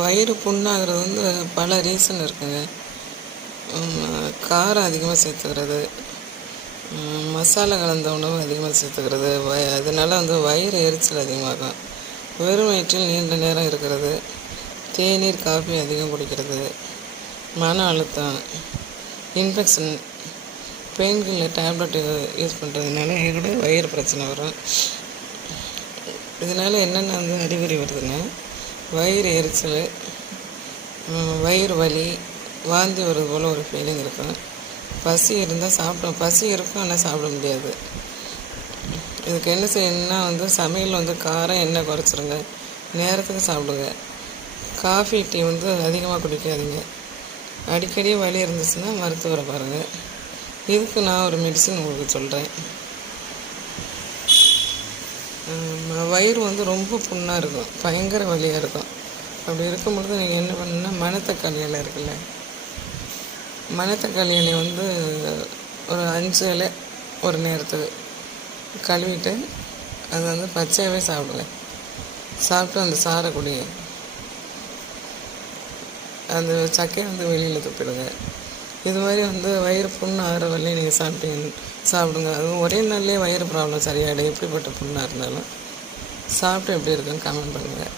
வயிறு புண்ணாகிறது வந்து பல ரீசன் இருக்குங்க. காரம் அதிகமாக சேர்த்துக்கிறது, மசாலா கலந்த உணவு அதிகமாக சேர்த்துக்கிறது, அதனால் வந்து வயிறு எரிச்சல் அதிகமாகும். வெறும் வயிற்றில் நீண்ட நேரம் இருக்கிறது, தேநீர் காஃபி அதிகம் குடிக்கிறது, மன அழுத்தம், இன்ஃபெக்ஷன், பெயின்கில்லர் டேப்லெட் யூஸ் பண்ணுறதுனால கூட வயிறு பிரச்சனை வரும். இதனால் என்னென்ன வந்து அறிகுறி வருதுன்னா, வயிறு எரிச்சல், வயிறு வலி, வாந்தி வருது போல் ஒரு ஃபீலிங் இருக்கும். பசி இருந்தால் பசி இருக்கும், ஆனால் சாப்பிட முடியாது. இதுக்கு என்ன செய்யணும்னா வந்து சமையல் வந்து காரம் எண்ணெய் குறைச்சிருங்க, நேரத்துக்கு சாப்பிடுங்க. காஃபி டீ வந்து அதிகமாக குடிக்காதீங்க. அடிக்கடி வலி இருந்துச்சுன்னா மருத்துவரை பாருங்கள். இதுக்கு நான் ஒரு மெடிசன் உங்களுக்கு சொல்கிறேன். வயிறு வந்து ரொம்ப புண்ணாக இருக்கும், பயங்கர வலியாக இருக்கும். அப்படி இருக்கும்பொழுது நீங்கள் என்ன பண்ணுன்னா, மணத்தக்காளி இலை இருக்குல்ல, மணத்தக்காளி இலையை வந்து ஒரு 5 இலை ஒரு நேரத்துக்கு கழுவிட்டு அதை வந்து பச்சையாகவே சாப்பிடுங்க. சாப்பிட்டு அந்த சாரை குடிங்க. அந்த சக்கையை வந்து வெளியில் துப்பிடுங்க. இது மாதிரி வந்து வயிறு புண்ணு ஆகிற வரையும் நீங்கள் சாப்பிடுங்க. அதுவும் ஒரே நாள்லேயே வயிறு ப்ராப்ளம் சரியாயிடும். எப்படிப்பட்ட புண்ணாக இருந்தாலும் சாப்பிட்டு எப்படி இருக்குன்னு கமெண்ட் பண்ணுங்கள்.